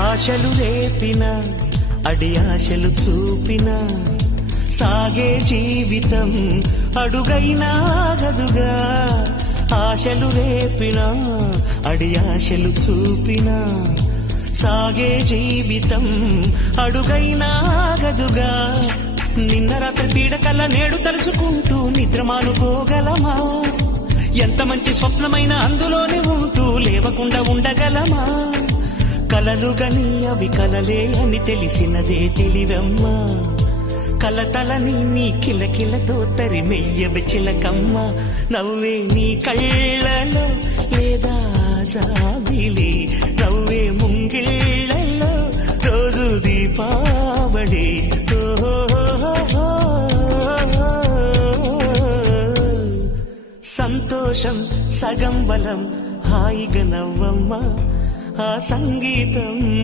ఆశలు రేపిన అడి ఆశలు చూపిన సాగే జీవితం అడుగైనా ఆగదుగా. ఆశలు రేపిన అడి ఆశలు చూపిన సాగే జీవితం అడుగైనా ఆగదుగా. నిన్న రాత్రి పీడకల్లా నేడు తలుచుకుంటూ నిద్రమానుకోగలమా? ఎంత మంచి స్వప్నమైన అందులోనే ఉంటూ లేవకుండా ఉండగలమా? కలలుగని అవి కలలే అని తెలిసినదే తెలివమ్మా. కలతలని నీ కిలకిలతో తరిమెయ్యవి చిలకమ్మ. నవ్వే నీ కళ్ళలో లేదా జాబిలి, నవ్వే ముంగిళ్ళలో రోజు దీపావళి. సంతోషం సగం బలం, హాయిగా నవ్వమ్మ ఆ సంగీతం.